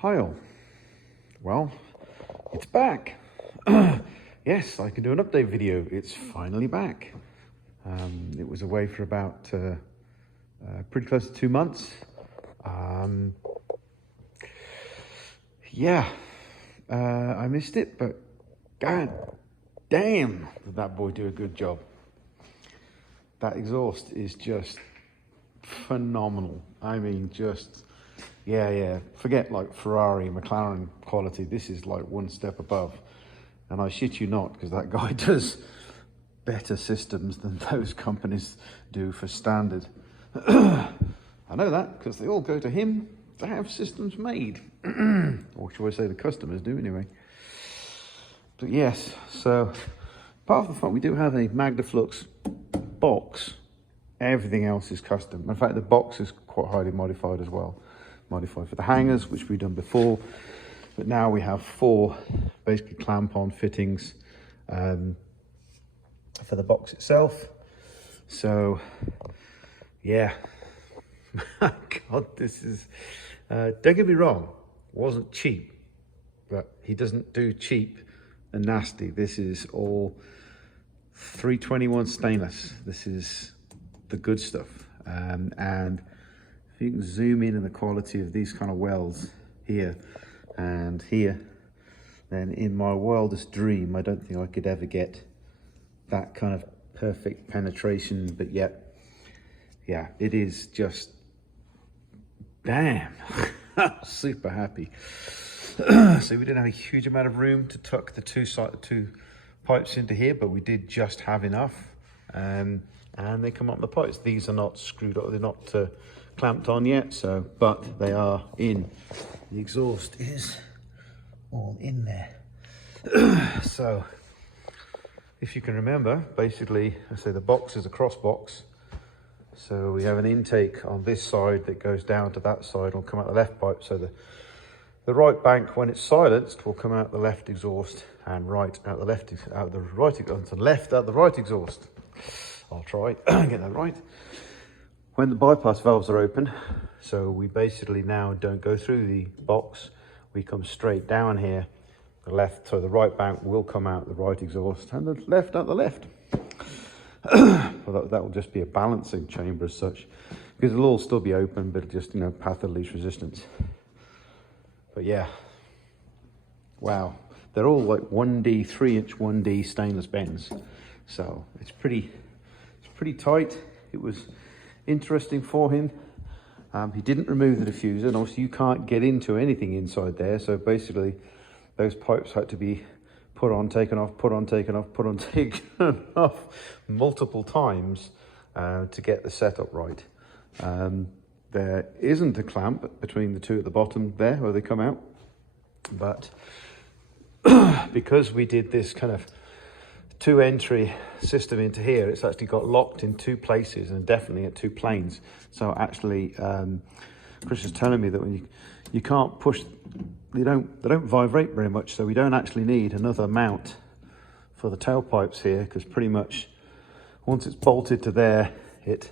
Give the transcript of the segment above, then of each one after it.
Hi all. Well, it's back. Yes, I can do an update video. It's finally back. It was away for about pretty close to 2 months. Yeah, I missed it, but god damn, did that boy do a good job. That exhaust is just phenomenal. I mean, just yeah, forget like Ferrari, McLaren quality. This is like one step above, and I shit you not, because that guy does better systems than those companies do for standard. I know that because they all go to him to have systems made, or should I say the customers do anyway. But yes, so apart from the fact we do have a Magnaflux box, everything else is custom. In fact, the box is quite highly modified as well. Modified for the hangers, which we've done before, but now we have 4 basically clamp-on fittings for the box itself. So yeah, God, this is don't get me wrong, wasn't cheap, but he doesn't do cheap and nasty. This is all 321 stainless. This is the good stuff. And if you can zoom in on the quality of these kind of welds here and here, then in my wildest dream, I don't think I could ever get that kind of perfect penetration. But yet, yeah, it is just, damn, super happy. So we didn't have a huge amount of room to tuck the two pipes into here, but we did just have enough. And they come up the pipes. These are not screwed up, they're not clamped on yet, so, but they are in. The exhaust is all in there. So if you can remember, basically, I say the box is a cross box. So we have an intake on this side that goes down to that side, will come out the left pipe. So the right bank, when it's silenced, will come out the left exhaust, and right out the left, out the right, onto the left out the right exhaust. I'll try get that right. When the bypass valves are open, so we basically now don't go through the box, we come straight down here. The left, so the right bank will come out the right exhaust, and the left out the left. Well, that will just be a balancing chamber as such, because it'll all still be open, but just, you know, path of least resistance. But yeah, wow, they're all like 1D, 3-inch 1D stainless bends, so it's pretty tight. It was interesting for him. He didn't remove the diffuser, and obviously you can't get into anything inside there, so basically those pipes had to be put on, taken off, put on, taken off, put on, taken off multiple times to get the setup right. There isn't a clamp between the two at the bottom there where they come out, but because we did this kind of 2-entry system into here, it's actually got locked in 2 places and definitely at 2 planes. So actually, Chris is telling me that when you can't push, they don't vibrate very much, so we don't actually need another mount for the tailpipes here, because pretty much once it's bolted to there, it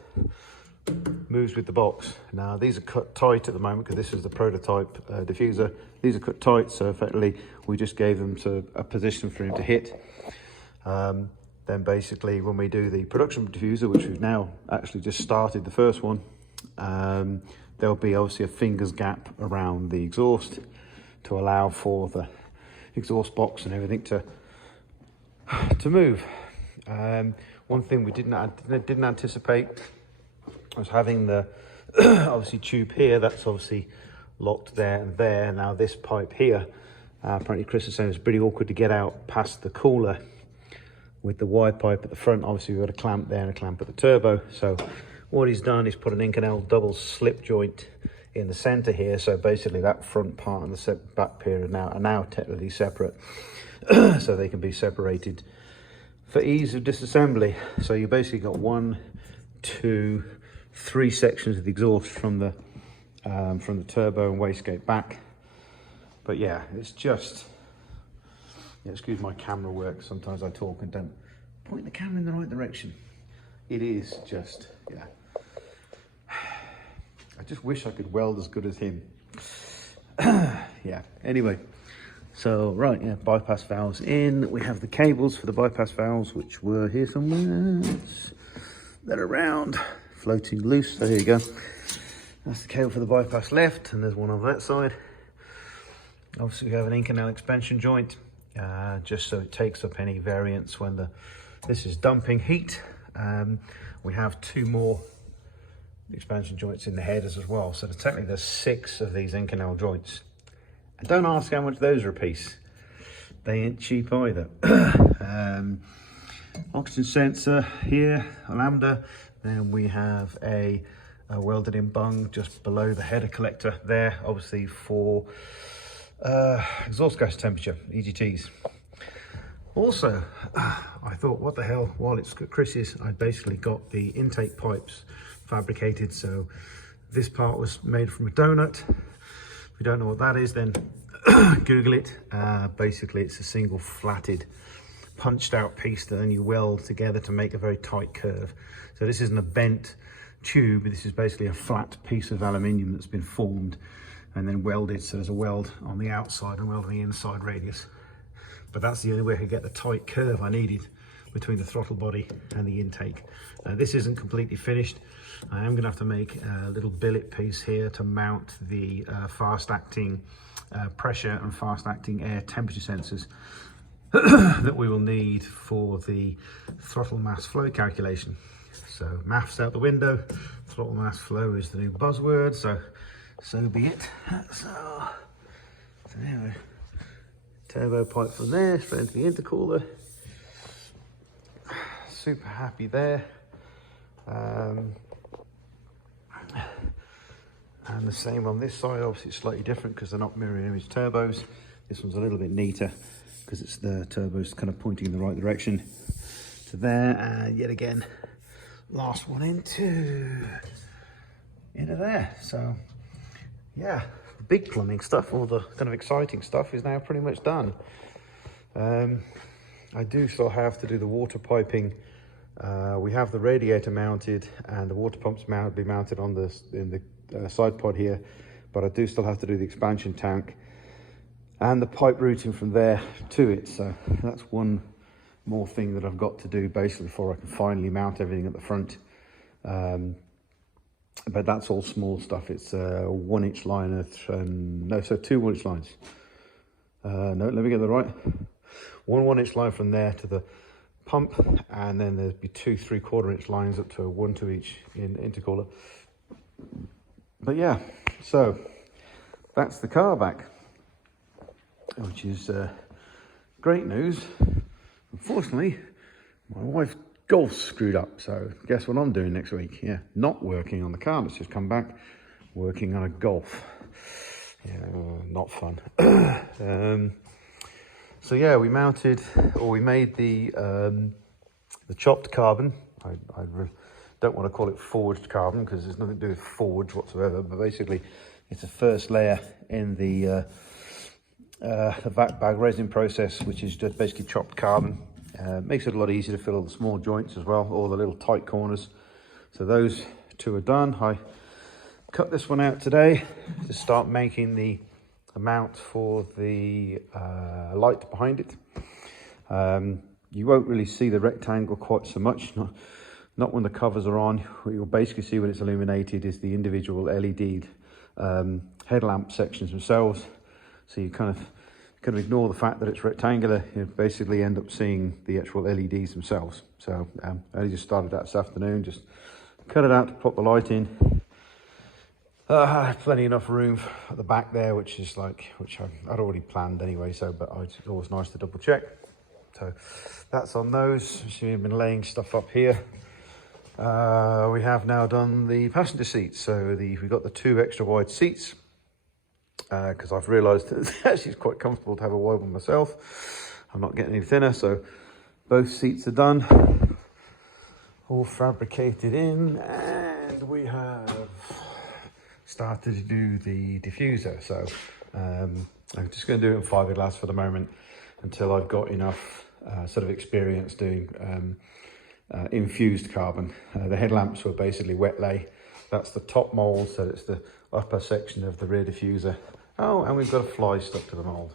moves with the box. Now these are cut tight at the moment because this is the prototype diffuser. These are cut tight, so effectively we just gave them to a position for him to hit. Then basically when we do the production diffuser, which we've now actually just started the first one, there'll be obviously a fingers gap around the exhaust to allow for the exhaust box and everything to move. One thing we didn't anticipate was having the obviously tube here. That's obviously locked there and there. Now this pipe here, apparently Chris is saying it's pretty awkward to get out past the cooler with the wide pipe at the front. Obviously we've got a clamp there and a clamp at the turbo. So what he's done is put an Inconel double slip joint in the center here. So basically that front part and the back pier are now technically separate, so they can be separated for ease of disassembly. So you basically got 1, 2, 3 sections of the exhaust from the turbo and wastegate back. But yeah, it's just, yeah, excuse my camera work. Sometimes I talk and don't point the camera in the right direction. It is just, yeah. I just wish I could weld as good as him. Yeah, anyway. So, right, yeah, bypass valves in. We have the cables for the bypass valves, which were here somewhere. They're around, floating loose. So here you go. That's the cable for the bypass left, and there's one on that side. Obviously, we have an Inconel expansion joint, just so it takes up any variance when this is dumping heat. We have 2 more expansion joints in the headers as well. So technically there's 6 of these Inconel joints. And don't ask how much those are a piece. They ain't cheap either. Oxygen sensor here, a lambda. Then we have a welded in bung just below the header collector there, obviously for exhaust gas temperature, EGTs. Also, I thought, what the hell, while it's Chris's, I basically got the intake pipes fabricated. So this part was made from a donut. If you don't know what that is, then Google it. Basically, it's a single flatted, punched out piece that then you weld together to make a very tight curve. So this isn't a bent tube, this is basically a flat piece of aluminium that's been formed and then welded. So there's a weld on the outside and weld on the inside radius. But that's the only way I could get the tight curve I needed between the throttle body and the intake. This isn't completely finished. I am going to have to make a little billet piece here to mount the fast-acting pressure and fast-acting air temperature sensors that we will need for the throttle mass flow calculation. So maths out the window, throttle mass flow is the new buzzword, so be it. So anyway. Turbo pipe from there, straight into the intercooler. Super happy there. And the same on this side. Obviously it's slightly different because they're not mirror image turbos. This one's a little bit neater because it's the turbo's kind of pointing in the right direction to there. And yet again, last one into there. So yeah, the big plumbing stuff, all the kind of exciting stuff is now pretty much done. I do still have to do the water piping. We have the radiator mounted and the water pumps be mounted on the side pod here, but I do still have to do the expansion tank and the pipe routing from there to it. So that's one more thing that I've got to do basically before I can finally mount everything at the front. But that's all small stuff. It's a 1-inch line, so 2 1-inch lines. No, let me get that right. One 1-inch line from there to the pump, and then there'd be 2 3/4-inch lines up to 1 to each in intercooler. But yeah, so that's the car back, which is great news. Unfortunately, my wife golf screwed up, so guess what I'm doing next week? Yeah, not working on the car. Let's just come back working on a golf. Yeah, not fun. So yeah, we made the chopped carbon. I don't want to call it forged carbon because there's nothing to do with forge whatsoever, but basically it's a first layer in the vac bag resin process, which is just basically chopped carbon. Makes it a lot easier to fill all the small joints as well, all the little tight corners. So those 2 are done. I cut this one out today to start making the mount for the light behind it. You won't really see the rectangle quite so much, not when the covers are on. What you'll basically see when it's illuminated is the individual LED headlamp sections themselves. So you kind of ignore the fact that it's rectangular. You basically end up seeing the actual LEDs themselves. So I only just started that this afternoon, just cut it out to pop the light in. I have plenty enough room at the back there, which I'd already planned anyway. But it's always nice to double check. So that's on those. So we've been laying stuff up here. We have now done the passenger seats. So we've got the 2 extra wide seats. Because I've realised that it's actually quite comfortable to have a wide one myself. I'm not getting any thinner, so both seats are done, all fabricated in, and we have started to do the diffuser. So I'm just going to do it in fiberglass for the moment until I've got enough sort of experience doing infused carbon. The headlamps were basically wet lay. That's the top mould, so it's the upper section of the rear diffuser, Oh, and we've got a fly stuck to the mould.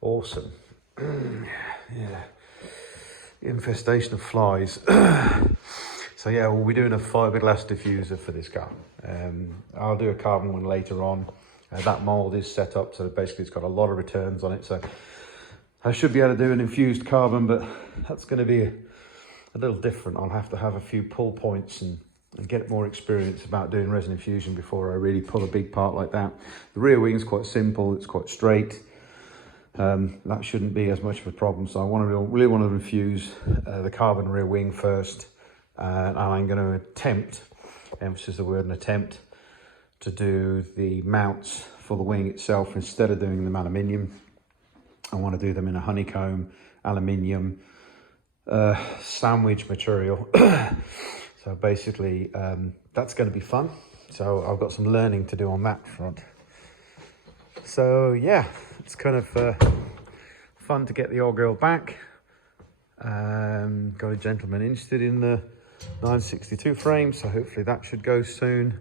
Awesome. Yeah. Infestation of flies. So yeah, we'll be doing a fiberglass diffuser for this car. I'll do a carbon one later on. That mould is set up so that basically it's got a lot of returns on it. So I should be able to do an infused carbon, but that's going to be a little different. I'll have to have a few pull points and get more experience about doing resin infusion before I really pull a big part like that. The rear wing's quite simple, it's quite straight. That shouldn't be as much of a problem. So I really want to infuse the carbon rear wing first. And I'm going to attempt, emphasis the word, an attempt, to do the mounts for the wing itself instead of doing them aluminium. I want to do them in a honeycomb, aluminium, sandwich material. So basically, that's going to be fun. So I've got some learning to do on that front. So yeah, it's kind of fun to get the old girl back. Got a gentleman interested in the 962 frame, so hopefully that should go soon.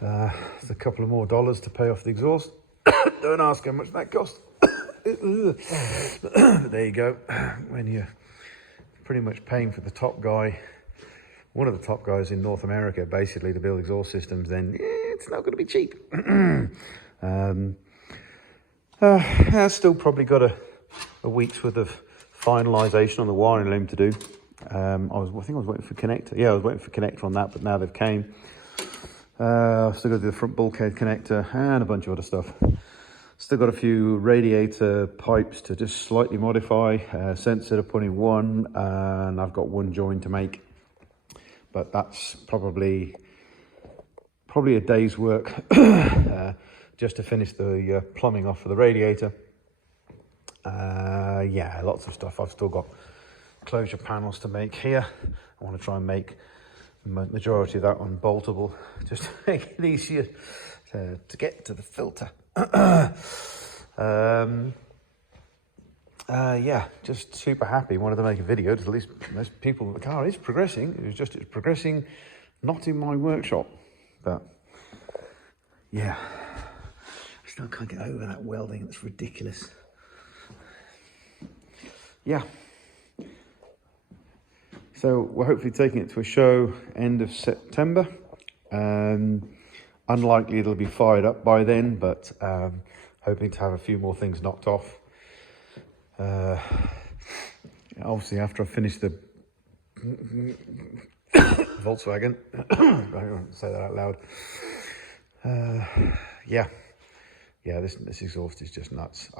There's a couple of more dollars to pay off the exhaust. Don't ask how much that cost. There you go. When you're pretty much paying for the top guy, one of the top guys in North America, basically, to build exhaust systems, then it's not going to be cheap. I've still probably got a week's worth of finalisation on the wiring loom to do. I think I was waiting for connector. Yeah, I was waiting for connector on that, but now they've came. I've still got to do the front bulkhead connector and a bunch of other stuff. Still got a few radiator pipes to just slightly modify. Sensor to put in one, and I've got one join to make. But that's probably a day's work just to finish the plumbing off for the radiator. Yeah, lots of stuff. I've still got closure panels to make here. I want to try and make the majority of that unboltable, just to make it easier to get to the filter. Yeah, just super happy. Wanted to make a video to at least most people. The car is progressing. It's progressing, not in my workshop. But yeah, I still can't get over that welding. It's ridiculous. Yeah. So we're hopefully taking it to a show end of September. Unlikely it'll be fired up by then, but hoping to have a few more things knocked off. Obviously, after I finish the Volkswagen, I don't say that out loud. Yeah, this exhaust is just nuts.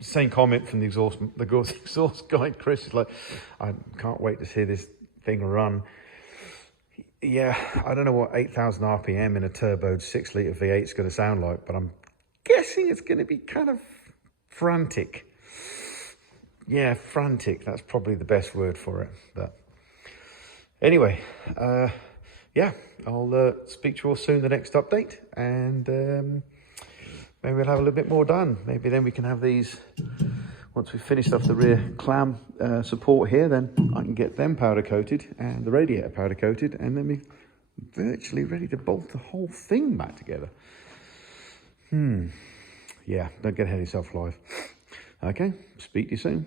Same comment from the exhaust guy, Chris. Is like, I can't wait to see this thing run. Yeah, I don't know what 8,000 RPM in a turboed 6-litre V8 is going to sound like, but I'm guessing it's going to be kind of frantic. Yeah, frantic. That's probably the best word for it. But anyway, yeah, I'll speak to you all soon, the next update, and maybe we'll have a little bit more done. Maybe then we can have these, once we've finished off the rear clam support here, then I can get them powder coated and the radiator powder coated, and then we're virtually ready to bolt the whole thing back together. Yeah, don't get ahead of yourself, live. Okay, speak to you soon.